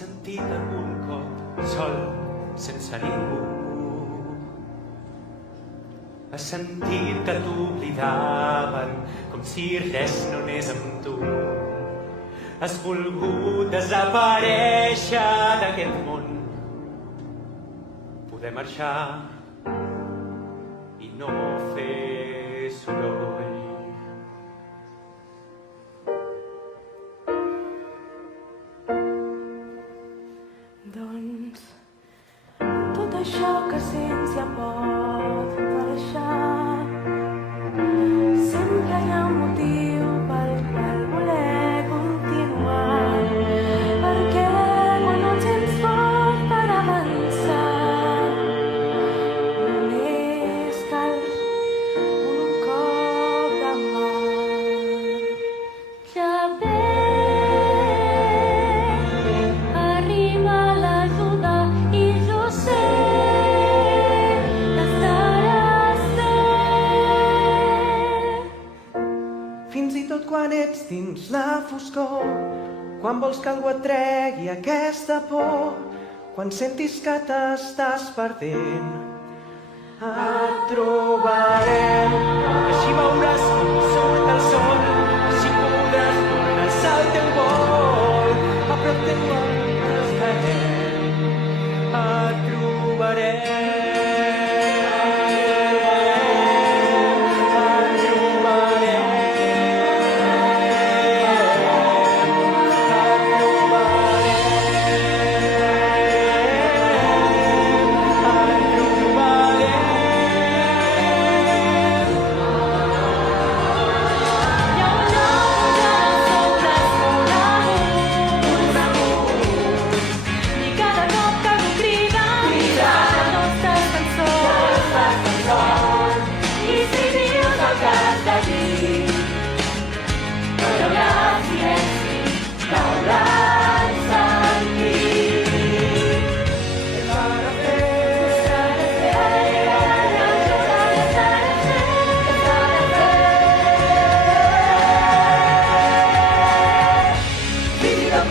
sentit algun cop sol, sense ningú. Has sentit que t'oblidaven com si res no anés amb tu. Has volgut desaparèixer d'aquest món. Poder marxar i no fer soroll. Doncs tot això que sents ja pot deixar. Sempre hi ha un motiu pel qual voler continuar, perquè quan no tens fort per avançar només cal un cop de mà. Ja ve, arriba l'ajuda i jo sé que estaràs bé. Fins i tot quan ets dins la foscor, quan vols que algú et tregui aquesta por, quan sentis que t'estàs perdent, et trobarem. Així veuràs com surt el sol, així podràs tornar al teu vol. A prop teu estarem, et trobarem.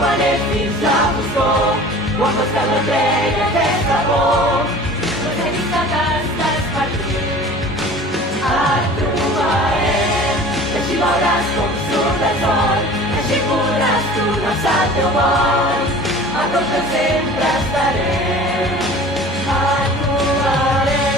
Quan ets dins la foscor, quan vols que no tregui aquesta por, no sentis que t'estàs perdent, et trobarem. I així veuràs com surt el sol, així podràs tornar al teu vol. A prop teu sempre estarem, et trobarem.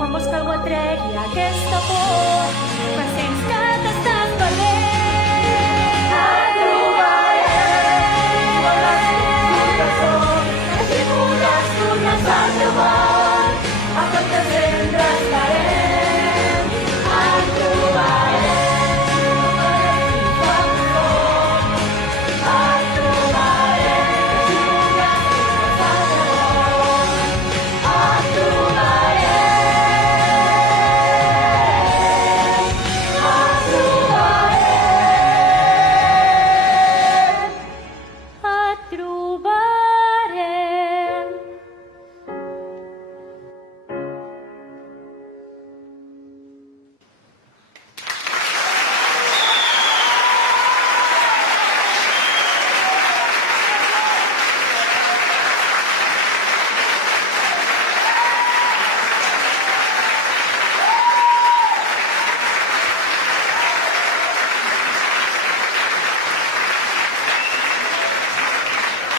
Quan vols que algú et tregui aquesta por,